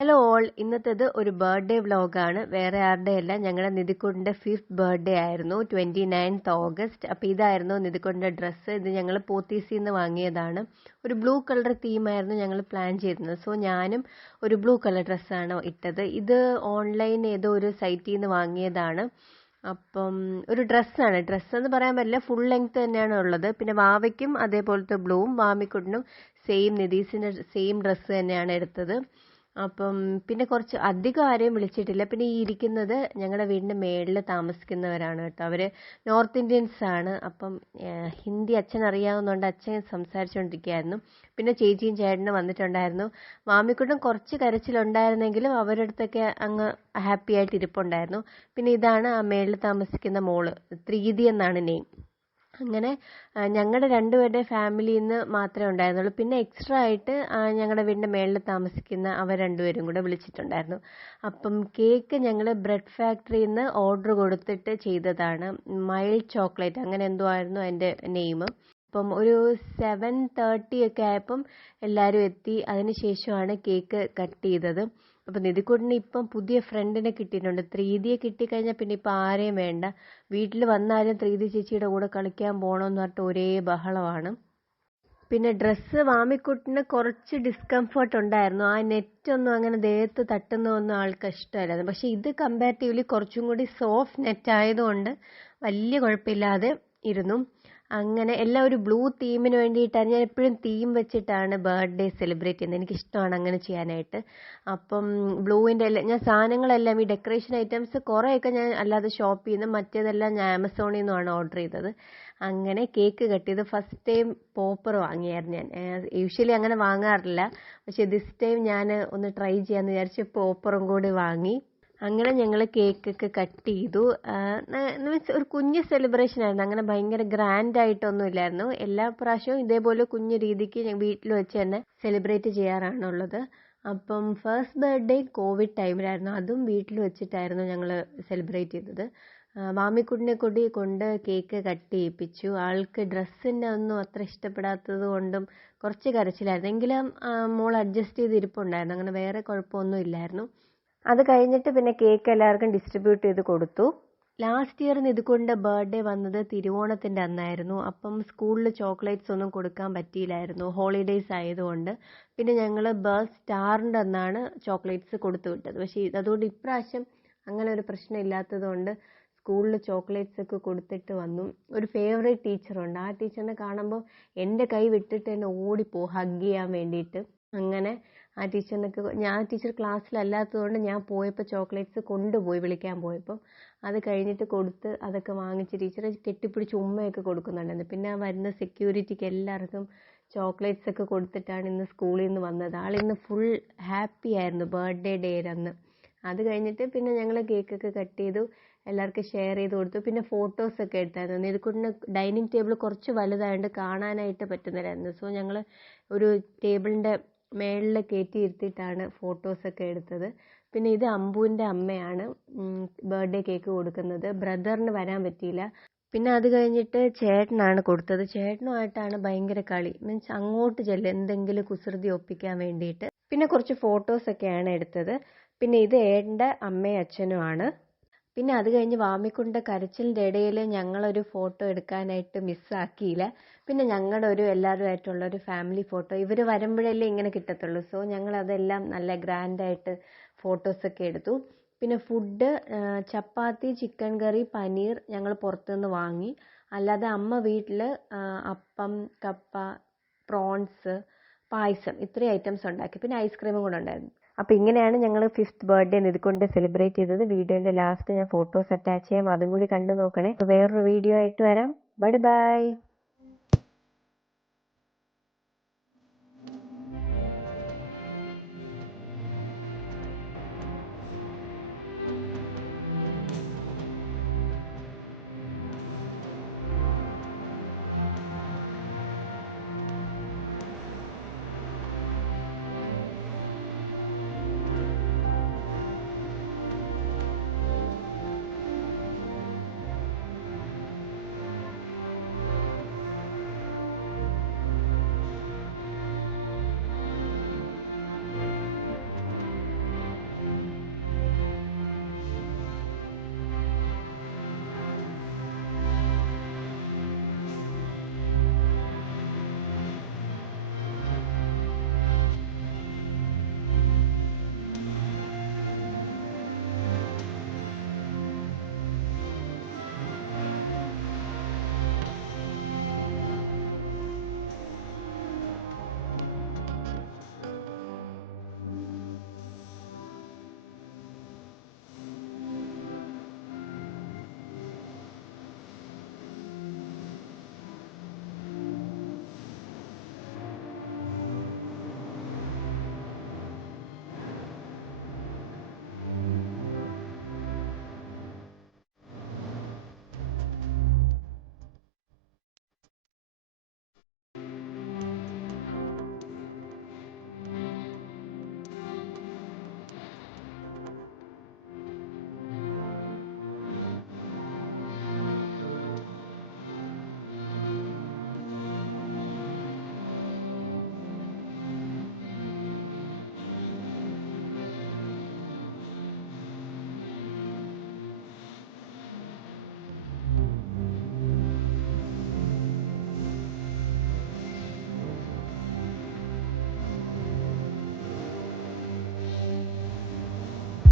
Hello all, ഇന്നത്തേത് ഒരു birthday വ്ലോഗാണ്. വേറെ ആരുടെയല്ല, ഞങ്ങളുടെ നിധിക്കുട്ടിൻ്റെ 5th ബർത്ത്ഡേ ആയിരുന്നു, 29th ഓഗസ്റ്റ്. അപ്പോൾ ഇതായിരുന്നു നിധിക്കുട്ടിൻ്റെ ഡ്രസ്സ്. ഇത് ഞങ്ങൾ പോത്തീസിൽ നിന്ന് വാങ്ങിയതാണ്. ഒരു ബ്ലൂ കളർ തീമായിരുന്നു ഞങ്ങൾ പ്ലാൻ ചെയ്തിരുന്നത്. സോ ഞാനും ഒരു ബ്ലൂ കളർ ഡ്രസ്സാണ് ഇട്ടത്. ഇത് ഓൺലൈൻ ഏതോ ഒരു സൈറ്റിൽ നിന്ന് വാങ്ങിയതാണ്. അപ്പം ഒരു ഡ്രസ്സാണ്, ഡ്രസ്സെന്ന് പറയാൻ പറ്റില്ല, ഫുൾ ലെങ്ത് തന്നെയാണ് ഉള്ളത്. പിന്നെ വാവയ്ക്കും അതേപോലത്തെ ബ്ലൂവും, വാമിക്കുട്ടിനും നിതീസിൻ്റെ സെയിം ഡ്രസ്സ് തന്നെയാണ് എടുത്തത്. അപ്പം പിന്നെ കുറച്ച് അധികം ആരെയും വിളിച്ചിട്ടില്ല. പിന്നെ ഈ ഇരിക്കുന്നത് ഞങ്ങളുടെ വീടിൻ്റെ മേളിൽ താമസിക്കുന്നവരാണ് കേട്ടോ. അവർ നോർത്ത് ഇന്ത്യൻസ് ആണ്. അപ്പം ഹിന്ദി അച്ഛൻ അറിയാവുന്നതുകൊണ്ട് അച്ഛൻ സംസാരിച്ചുകൊണ്ടിരിക്കുകയായിരുന്നു. പിന്നെ ചേച്ചിയും ചേട്ടനും വന്നിട്ടുണ്ടായിരുന്നു. മാമിക്കുട്ടും കുറച്ച് കരച്ചിലുണ്ടായിരുന്നെങ്കിലും അവരുടെ അടുത്തൊക്കെ അങ്ങ് ഹാപ്പി ആയിട്ട് ഇരിപ്പുണ്ടായിരുന്നു. പിന്നെ ഇതാണ് ആ മേളിൽ താമസിക്കുന്ന മോള്, പ്രീതി എന്നാണ് നെയിം. അങ്ങനെ ഞങ്ങളുടെ രണ്ടുപേരുടെ ഫാമിലിയിൽ നിന്ന് മാത്രമേ ഉണ്ടായിരുന്നുള്ളൂ. പിന്നെ എക്സ്ട്രാ ആയിട്ട് ഞങ്ങളുടെ വീടിൻ്റെ മേളിൽ താമസിക്കുന്ന അവർ രണ്ടുപേരും കൂടെ വിളിച്ചിട്ടുണ്ടായിരുന്നു. അപ്പം കേക്ക് ഞങ്ങൾ ബ്രെഡ് ഫാക്ടറിയിൽ നിന്ന് ഓർഡർ കൊടുത്തിട്ട് ചെയ്തതാണ്. മൈൽഡ് ചോക്ലേറ്റ് അങ്ങനെ എന്തോ ആയിരുന്നു അതിൻ്റെ നെയിം. അപ്പം ഒരു 7:30 ഒക്കെ ആയപ്പം എല്ലാവരും എത്തി. അതിന് ശേഷമാണ് കേക്ക് കട്ട് ചെയ്തത്. അപ്പം നിധിക്കുട്ടിന് ഇപ്പം പുതിയ ഫ്രണ്ടിനെ കിട്ടിയിട്ടുണ്ട്. ത്രീതിയെ കിട്ടിക്കഴിഞ്ഞാൽ പിന്നെ ഇപ്പം ആരെയും വേണ്ട. വീട്ടിൽ വന്നാലും ത്രീതി ചേച്ചിയുടെ കൂടെ കളിക്കാൻ പോകണമെന്ന് പറഞ്ഞിട്ട് ഒരേ ബഹളമാണ്. പിന്നെ ഡ്രസ്സ് വാമിക്കുട്ടിന് കുറച്ച് ഡിസ്കംഫർട്ട് ഉണ്ടായിരുന്നു. ആ നെറ്റൊന്നും അങ്ങനെ ദേഹത്ത് തട്ടുന്നതൊന്നും ആൾക്ക് ഇഷ്ടമല്ലായിരുന്നു. പക്ഷേ ഇത് കമ്പാരിറ്റീവ്ലി കുറച്ചും കൂടി സോഫ്റ്റ് നെറ്റ് ആയതുകൊണ്ട് വലിയ കുഴപ്പമില്ലാതെ ഇരുന്നു. അങ്ങനെ എല്ലാം ഒരു ബ്ലൂ തീമിന് വേണ്ടിയിട്ടാണ്. ഞാൻ എപ്പോഴും തീം വെച്ചിട്ടാണ് ബർത്ത്ഡേ സെലിബ്രേറ്റ് ചെയ്യുന്നത്. എനിക്കിഷ്ടമാണ് അങ്ങനെ ചെയ്യാനായിട്ട്. അപ്പം ബ്ലൂവിൻ്റെ എല്ലാം ഞാൻ സാധനങ്ങളെല്ലാം ഈ ഡെക്കറേഷൻ ഐറ്റംസ് കുറേയൊക്കെ ഞാൻ അല്ലാതെ ഷോപ്പ് ചെയ്യുന്നു. മറ്റേതെല്ലാം ഞാൻ ആമസോണിൽ നിന്നുമാണ് ഓർഡർ ചെയ്തത്. അങ്ങനെ കേക്ക് കട്ട് ചെയ്ത് ഫസ്റ്റ് ടൈം പോപ്പർ വാങ്ങിയായിരുന്നു ഞാൻ. യൂഷ്വലി അങ്ങനെ വാങ്ങാറില്ല, പക്ഷേ ദിസ് ടൈം ഞാൻ ഒന്ന് ട്രൈ ചെയ്യാമെന്ന് വിചാരിച്ച് പോപ്പറും കൂടി വാങ്ങി. അങ്ങനെ ഞങ്ങൾ കേക്കൊക്കെ കട്ട് ചെയ്തു. മീൻസ് ഒരു കുഞ്ഞ് സെലിബ്രേഷൻ ആയിരുന്നു. അങ്ങനെ ഭയങ്കര ഗ്രാൻഡ് ആയിട്ടൊന്നും ഇല്ലായിരുന്നു. എല്ലാ പ്രാവശ്യവും ഇതേപോലെ കുഞ്ഞു രീതിക്ക് വീട്ടിൽ വെച്ച് തന്നെ സെലിബ്രേറ്റ് ചെയ്യാറാണുള്ളത്. അപ്പം ഫസ്റ്റ് ബർത്ത്ഡേ കോവിഡ് ടൈമിലായിരുന്നു. അതും വീട്ടിൽ വെച്ചിട്ടായിരുന്നു ഞങ്ങൾ സെലിബ്രേറ്റ് ചെയ്തത്. മാമിക്കുട്ടിനെ കൂടി കൊണ്ട് കേക്ക് കട്ട് ചെയ്യിപ്പിച്ചു. ആൾക്ക് ഡ്രസ്സിൻ്റെ ഒന്നും അത്ര ഇഷ്ടപ്പെടാത്തത് കൊണ്ടും കുറച്ച് കരച്ചിലായിരുന്നു. എങ്കിലും മോൾ അഡ്ജസ്റ്റ് ചെയ്ത് ഇരിപ്പുണ്ടായിരുന്നു. അങ്ങനെ വേറെ കുഴപ്പമൊന്നും ഇല്ലായിരുന്നു. അത് കഴിഞ്ഞിട്ട് പിന്നെ കേക്ക് എല്ലാവർക്കും ഡിസ്ട്രിബ്യൂട്ട് ചെയ്ത് കൊടുത്തു. ലാസ്റ്റ് ഇയർ നിധികൊണ്ട് ബർത്ത്ഡേ വന്നത് തിരുവോണത്തിൻ്റെ അന്നായിരുന്നു. അപ്പം സ്കൂളിൽ ചോക്ലേറ്റ്സ് ഒന്നും കൊടുക്കാൻ പറ്റിയില്ലായിരുന്നു, ഹോളിഡേയ്സ് ആയതുകൊണ്ട്. പിന്നെ ഞങ്ങൾ ബർത്ത് സ്റ്റാറിൻ്റെ അന്നാണ് ചോക്ലേറ്റ്സ് കൊടുത്തു വിട്ടത്. പക്ഷേ അതുകൊണ്ട് ഇപ്രാവശ്യം അങ്ങനെ ഒരു പ്രശ്നം ഇല്ലാത്തത് കൊണ്ട് സ്കൂളിൽ ചോക്ലേറ്റ്സ് ഒക്കെ കൊടുത്തിട്ട് വന്നു. ഒരു ഫേവറേറ്റ് ടീച്ചറുണ്ട്. ആ ടീച്ചറിനെ കാണുമ്പോൾ എൻ്റെ കൈ വിട്ടിട്ട് തന്നെ ഓടിപ്പോവും ഹഗ് ചെയ്യാൻ വേണ്ടിയിട്ട്. അങ്ങനെ ആ ടീച്ചർ ക്ലാസ്സിലല്ലാത്തതുകൊണ്ട് ഞാൻ പോയപ്പോൾ ചോക്ലേറ്റ്സ് കൊണ്ടുപോയി വിളിക്കാൻ പോയപ്പോൾ. അത് കഴിഞ്ഞിട്ട് കൊടുത്ത് അതൊക്കെ വാങ്ങിച്ച് ടീച്ചറെ കെട്ടിപ്പിടിച്ച് ഉമ്മയൊക്കെ കൊടുക്കുന്നുണ്ടായിരുന്നു. പിന്നെ വരുന്ന സെക്യൂരിറ്റിക്ക് എല്ലാവർക്കും ചോക്ലേറ്റ്സ് ഒക്കെ കൊടുത്തിട്ടാണ് ഇന്ന് സ്കൂളിൽ നിന്ന് വന്നത്. ആളിന്ന് ഫുൾ ഹാപ്പി ആയിരുന്നു ബർത്ത്ഡേ ഡേയിലന്ന്. അത് കഴിഞ്ഞിട്ട് പിന്നെ ഞങ്ങൾ കേക്കൊക്കെ കട്ട് ചെയ്തു, എല്ലാവർക്കും ഷെയർ ചെയ്ത് കൊടുത്തു. പിന്നെ ഫോട്ടോസൊക്കെ എടുത്തായിരുന്നു. നിധിക്കുട്ടിന് ഡൈനിങ് ടേബിൾ കുറച്ച് വലുതായതുകൊണ്ട് കാണാനായിട്ട് പറ്റുന്നില്ലായിരുന്നു. സോ ഞങ്ങൾ ഒരു ടേബിളിൻ്റെ മേളിൽ കയറ്റി ഇരുത്തിയിട്ടാണ് ഫോട്ടോസൊക്കെ എടുത്തത്. പിന്നെ ഇത് അമ്പുവിൻ്റെ അമ്മയാണ് ബർത്ത്ഡേ കേക്ക് കൊടുക്കുന്നത്. ബ്രദറിന് വരാൻ പറ്റിയില്ല. പിന്നെ അത് കഴിഞ്ഞിട്ട് ചേട്ടനാണ് കൊടുത്തത്. ചേട്ടനുമായിട്ടാണ് ഭയങ്കര കളി. മീൻസ് അങ്ങോട്ട് ചെല്ലും എന്തെങ്കിലും കുസൃതി ഒപ്പിക്കാൻ വേണ്ടിയിട്ട്. പിന്നെ കുറച്ച് ഫോട്ടോസൊക്കെയാണ് എടുത്തത്. പിന്നെ ഇത് ഏട്ടൻ്റെ അമ്മയും അച്ഛനുമാണ്. പിന്നെ അത് കഴിഞ്ഞ് വാമിക്കുണ്ട കരച്ചിലിൻ്റെ ഇടയിൽ ഞങ്ങളൊരു ഫോട്ടോ എടുക്കാനായിട്ട് മിസ്സാക്കിയില്ല. പിന്നെ ഞങ്ങളുടെ എല്ലാവരുമായിട്ടുള്ള ഒരു ഫാമിലി ഫോട്ടോ ഇവർ വരുമ്പോഴല്ലേ ഇങ്ങനെ കിട്ടത്തുള്ളൂ. സോ ഞങ്ങളതെല്ലാം നല്ല ഗ്രാൻഡായിട്ട് ഫോട്ടോസൊക്കെ എടുത്തു. പിന്നെ ഫുഡ് ചപ്പാത്തി, ചിക്കൻ കറി, പനീർ ഞങ്ങൾ പുറത്തുനിന്ന് വാങ്ങി. അല്ലാതെ അമ്മ വീട്ടിൽ അപ്പം, കപ്പ, പ്രോൺസ്, പായസം ഇത്രയും ഐറ്റംസ് ഉണ്ടാക്കി. പിന്നെ ഐസ്ക്രീമും കൂടെ ഉണ്ടായിരുന്നു. അപ്പോൾ ഇങ്ങനെയാണ് ഞങ്ങൾ 5th ബർത്ത്ഡേ നിധിക്കൊണ്ട് സെലിബ്രേറ്റ് ചെയ്തത്. വീഡിയോൻ്റെ ലാസ്റ്റ് ഞാൻ ഫോട്ടോസ് അറ്റാച്ച് ചെയ്യാം, അതും കൂടി കണ്ടു നോക്കണേ. വേറൊരു വീഡിയോ ആയിട്ട് വരാം. Bye bye.